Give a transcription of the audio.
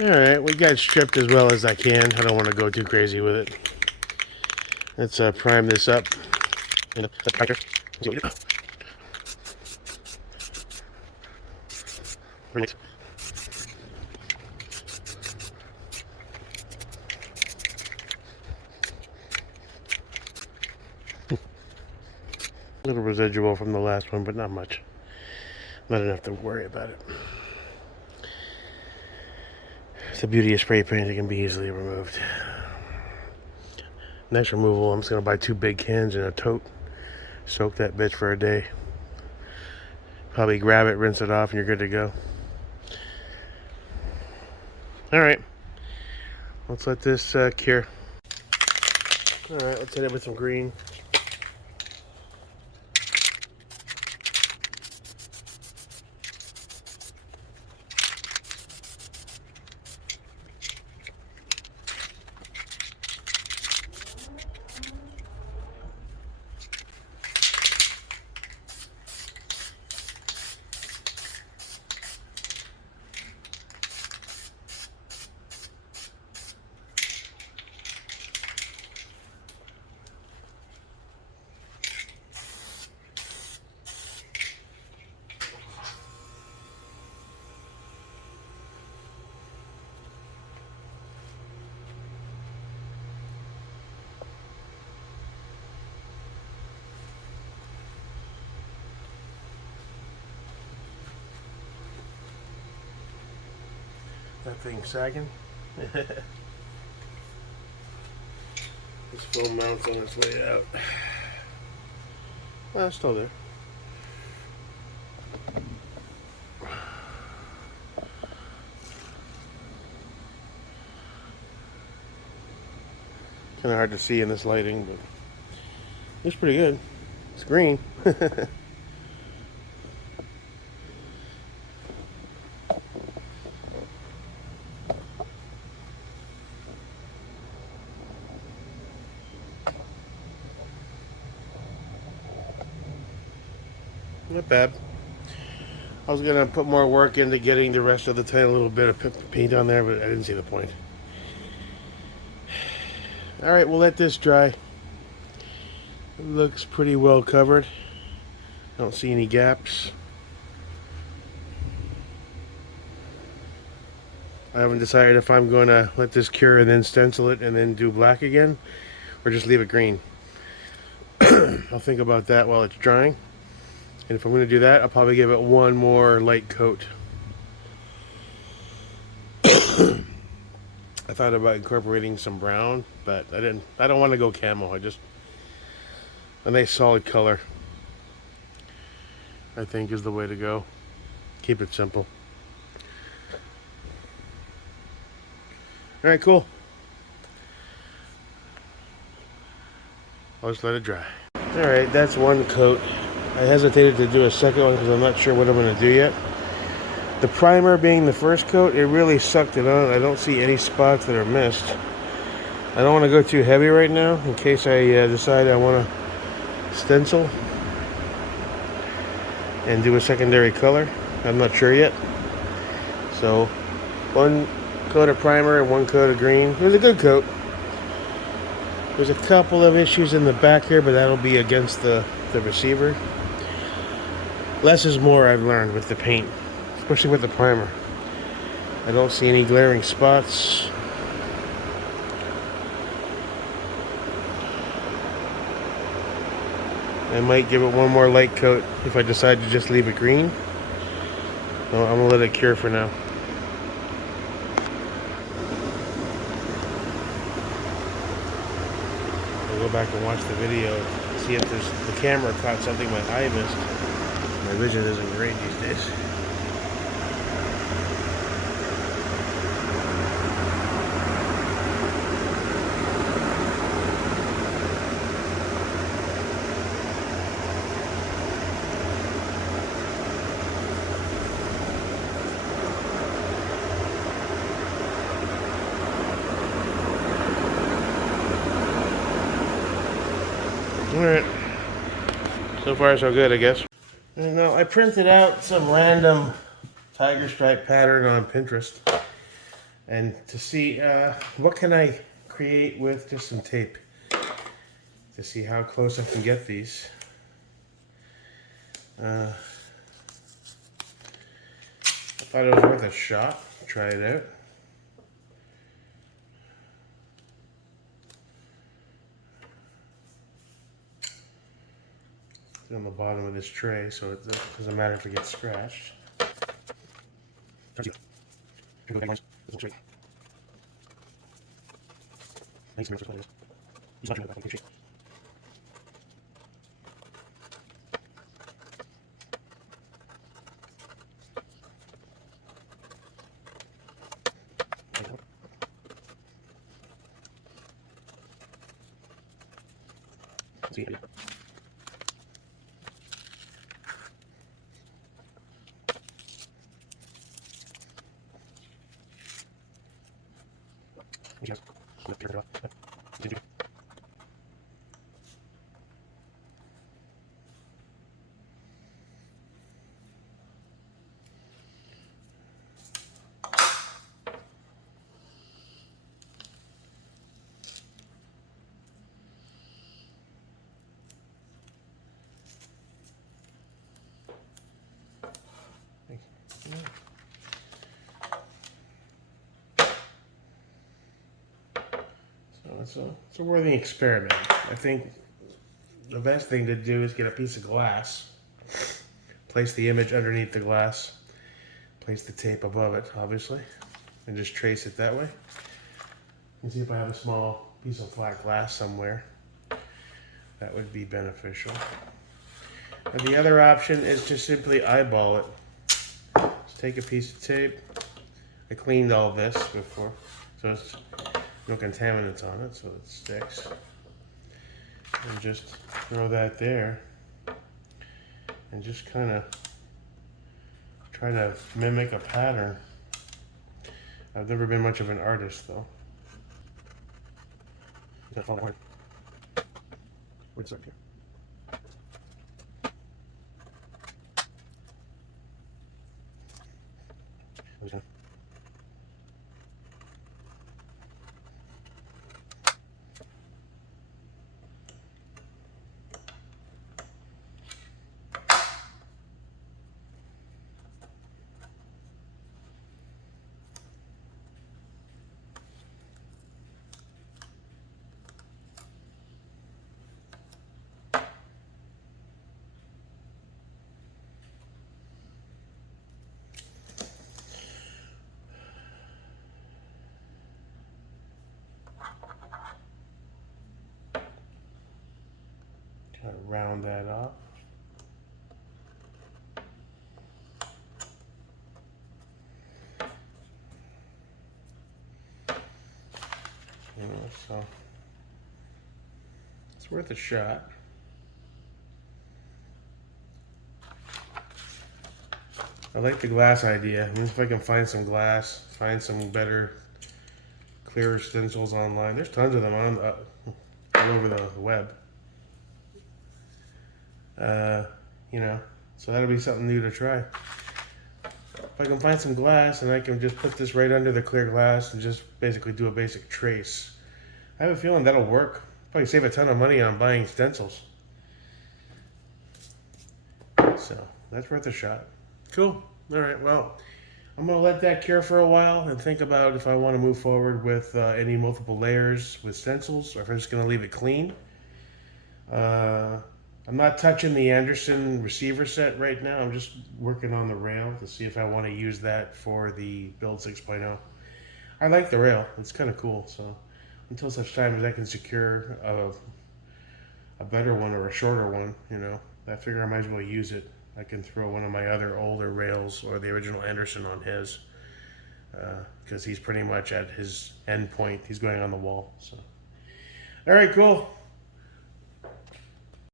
Alright, we got stripped as well as I can. I don't want to go too crazy with it. Let's prime this up. A little residual from the last one, but not much. Not enough to worry about it. It's the beauty of spray paint, it can be easily removed. Next removal, I'm just going to buy 2 big cans and a tote. Soak that bitch for a day. Probably grab it, rinse it off, and you're good to go. Alright. Let's let this cure. Alright, let's hit it with some green. That thing's sagging. This foam mounts on its way out. Well, it's still there. Kind of hard to see in this lighting, but it's pretty good. It's green. Not bad. I was gonna put more work into getting the rest of the tiny little bit of paint on there, but I didn't see the point. Alright, we'll let this dry. It looks pretty well covered. I don't see any gaps. I haven't decided if I'm going to let this cure and then stencil it and then do black again, or just leave it green. I'll think about that while it's drying. And if I'm going to do that, I'll probably give it one more light coat. I thought about incorporating some brown, but I didn't. I don't want to go camo. A nice solid color, I think, is the way to go. Keep it simple. Alright, cool. I'll just let it dry. Alright, that's one coat. I hesitated to do a second one because I'm not sure what I'm going to do yet. The primer being the first coat, it really sucked it on. I don't see any spots that are missed. I don't want to go too heavy right now in case I decide I want to stencil and do a secondary color. I'm not sure yet. So, one coat of primer and one coat of green. It was a good coat. There's a couple of issues in the back here, but that'll be against the receiver. Less is more, I've learned, with the paint, especially with the primer. I don't see any glaring spots. I might give it one more light coat if I decide to just leave it green. So I'm going to let it cure for now. I'll go back and watch the video, see if the camera caught something my eye missed. My vision isn't great these days. Alright. So far so good, I guess. No, I printed out some random tiger stripe pattern on Pinterest. and to see what can I create with just some tape, to see how close I can get these. I thought it was worth a shot. Try it out. It's on the bottom of this tray, so it doesn't matter if it gets scratched. So it's a worthy experiment. I think the best thing to do is get a piece of glass, place the image underneath the glass, place the tape above it, obviously, and just trace it that way. And see if I have a small piece of flat glass somewhere. That would be beneficial. And the other option is to simply eyeball it. Just take a piece of tape. I cleaned all this before, so it's no contaminants on it, so it sticks. And just throw that there, and just kind of try to mimic a pattern. I've never been much of an artist, though. Where'd it start here? Kind of round that off. So it's worth a shot. I like the glass idea. I mean, if I can find some glass, find some better, clearer stencils online. There's tons of them on all over the web. You know, so that'll be something new to try. If I can find some glass and I can just put this right under the clear glass and just basically do a basic trace, I have a feeling that'll work. Probably save a ton of money on buying stencils. So that's worth a shot. Cool. All right. Well, I'm gonna let that cure for a while and think about if I want to move forward with any multiple layers with stencils, or if I'm just gonna leave it clean. I'm not touching the Anderson receiver set right now. I'm just working on the rail to see if I want to use that for the Build 6.0. I like the rail. It's kind of cool. So until such time as I can secure a better one or a shorter one, you know, I figure I might as well use it. I can throw one of my other older rails or the original Anderson on his, because he's pretty much at his end point. He's going on the wall. So, all right, cool.